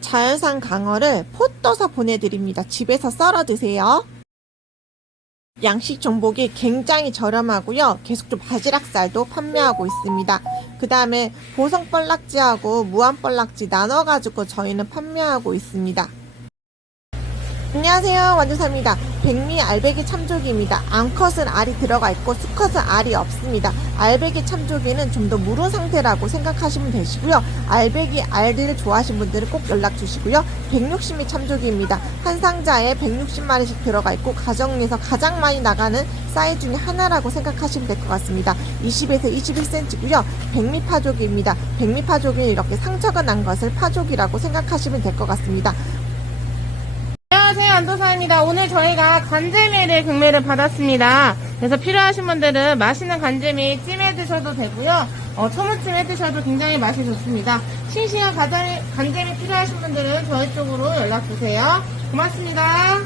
자연산 강어를 포 떠서 보내드립니다. 집에서 썰어 드세요. 양식 전복이 굉장히 저렴하고요. 계속 좀 바지락살도 판매하고 있습니다. 그 다음에 보성 뻘락지하고 무한 뻘락지 나눠가지고 저희는 판매하고 있습니다. 안녕하세요. 완두사입니다. 백미 알배기 참조기입니다. 암컷은 알이 들어가 있고 수컷은 알이 없습니다. 알배기 참조기는 좀 더 무른 상태라고 생각하시면 되시고요. 알배기 알들을 좋아하시는 분들은 꼭 연락 주시고요. 160미 참조기입니다. 한 상자에 160마리씩 들어가 있고 가정에서 가장 많이 나가는 사이즈 중에 하나라고 생각하시면 될 것 같습니다. 20에서 21cm고요. 백미 파조기입니다. 백미 파조기는 이렇게 상처가 난 것을 파조기라고 생각하시면 될 것 같습니다. 안녕하세요 안도사입니다. 오늘 저희가 간재미를 경매를 받았습니다. 그래서 필요하신 분들은 맛있는 간재미 찜해 드셔도 되고요. 어, 초무찜 해 드셔도 굉장히 맛이 좋습니다. 싱싱한 간재미, 간재미 필요하신 분들은 저희 쪽으로 연락 주세요. 고맙습니다.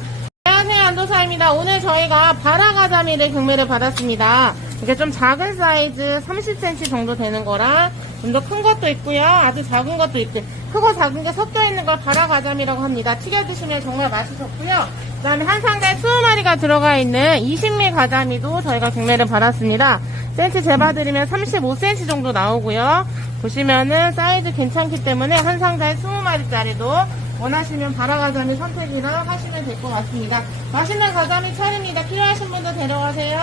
안녕하세요 안도사입니다. 오늘 저희가 바라가자미를 경매를 받았습니다. 이게 좀 작은 사이즈 30cm 정도 되는 거랑 좀더 큰 것도 있고요 아주 작은 것도 있고 크고 작은 게 섞여 있는 걸 바라가자미라고 합니다 튀겨 드시면 정말 맛이 좋고요 그 다음에 한 상자에 20마리가 들어가 있는 20미 가자미도 저희가 경매를 받았습니다 센치 재봐드리면 35cm 정도 나오고요 보시면은 사이즈 괜찮기 때문에 한 상자에 20마리짜리도 원하시면 바라가자미 선택이랑 하시면 될 것 같습니다. 맛있는 가자미 차립니다. 필요하신 분들 데려가세요.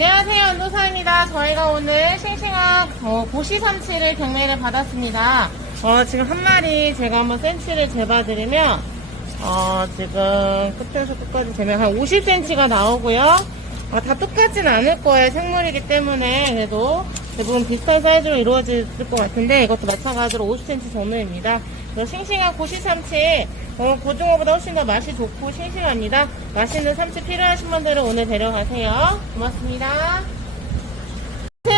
안녕하세요. 안도사입니다. 저희가 오늘 싱싱한 어, 고시 삼치를 경매를 받았습니다. 어, 지금 한 마리 제가 한번 센치를 재봐드리면 어, 지금 끝에서 끝까지 재면 한 50cm가 나오고요. 어, 다 똑같진 않을 거예요. 생물이기 때문에 그래도 대부분 비슷한 사이즈로 이루어질 것 같은데 이것도 마찬가지로 50cm 정도입니다. 그래서 싱싱한 고시삼치 어, 고등어보다 훨씬 더 맛이 좋고 싱싱합니다. 맛있는 삼치 필요하신 분들은 오늘 데려가세요. 고맙습니다.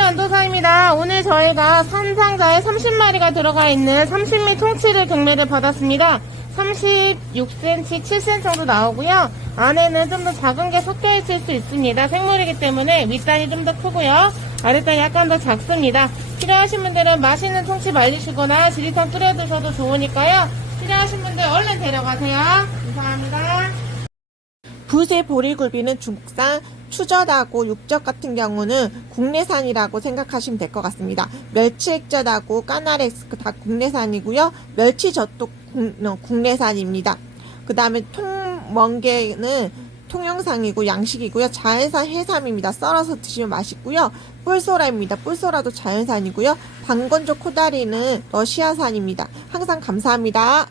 안도사입니다. 오늘 저희가 산상자에 30마리가 들어가 있는 30미 통치를 경매를 받았습니다. 36cm, 7cm 정도 나오고요. 안에는 좀 더 작은 게 섞여 있을 수 있습니다. 생물이기 때문에 윗단이 좀 더 크고요. 아랫단이 약간 더 작습니다. 필요하신 분들은 맛있는 통치 말리시거나 지리탕 끓여 드셔도 좋으니까요. 필요하신 분들 얼른 데려가세요. 감사합니다. 붓의 보리굴비는 중국산, 추젓하고 육젓 같은 경우는 국내산이라고 생각하시면 될 것 같습니다. 멸치액젓하고 까나레스크 다 국내산이고요. 멸치젓도 국, 어, 국내산입니다. 그 다음에 통멍게는 통영상이고 양식이고요. 자연산 해삼입니다. 썰어서 드시면 맛있고요. 뿔소라입니다. 뿔소라도 자연산이고요. 방건조 코다리는 러시아산입니다. 항상 감사합니다.